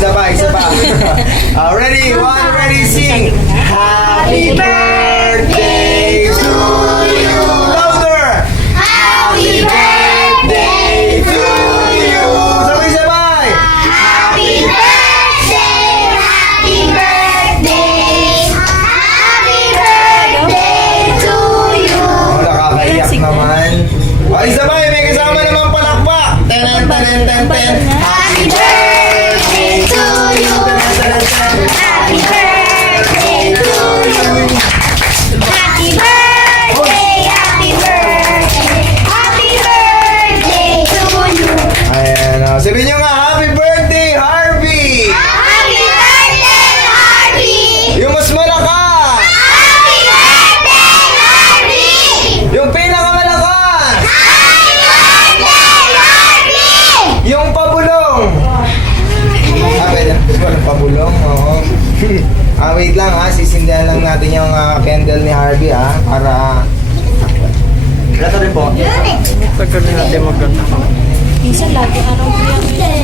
isa pa, isa pa. Ready, one, ready, sing. Happy birthday to you. Louder. Happy birthday to you. Sabay-sabay. Happy birthday, happy birthday, happy birthday to you. Oh, nakakaiyak naman. Oh, isa pa, may kasama naman palakpak. Tenen, tenen, ten, ten. Happy birthday to you. Happy birthday to you. Happy birthday, happy birthday, happy birthday to you. Ayan, sabihin nyo nga, happy birthday, Harvey! Happy birthday, Harvey. Yung mas malakas! Happy birthday, Harvey. Yung pinakamalakas! Happy birthday, Harvey. Yung pabulong! Pwede. Walang pabulong, oo. Wait lang sisindihan lang natin yung candle ni Harvey para... Ito rin po. Tagal na natin maganda. Minsan lagi araw ko yan.